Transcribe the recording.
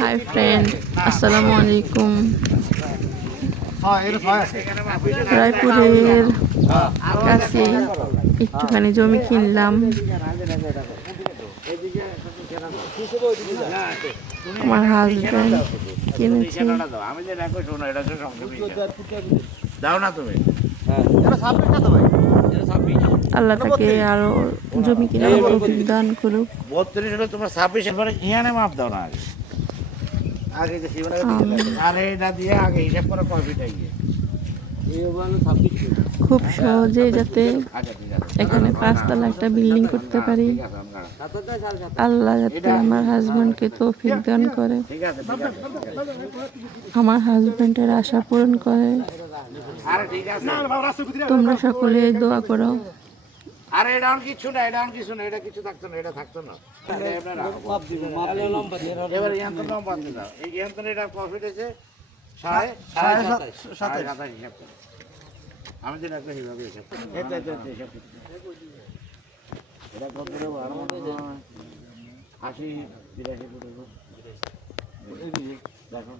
Hi friend, আসসালামু আলাইকুম। রায়পুরের কাছে একটুখানি জমি কিনলাম। আমার হাজব্যান্ড কিনেছে। আল্লাহ তাকে আরো জমি কিনার তৌফিক দান করুক। 32 হলো তোমার 26 এবারে ইয়ানে মাপ দাও না আগে যে শিবরা আরে এটা দিয়ে আগে হিসাব করে কয়টা গিয়ে খুব সহজে যাতে এখানে 5 তলা একটা বিল্ডিং করতে পারি, আল্লাহ যাতে আমার হাজব্যান্ডকে তৌফিক দান করে, আমার হাজব্যান্ডের আশা পূরণ করে। তোমরা সকলে দোয়া করো। আরে এটা কিছু না, এটা কিছু না, এটা কিছু থাকতো না, এটা থাকতো না। এবার ইয়ান্তর নাম বাদ দাও। এই ইয়ান্তর এটা প্রফিট আছে 27.5 হিসাব করে। আমি যেটা একটা হিসাবে হিসাব করি। এটা হিসাব করি। এটা কত করে 80 82 দেখো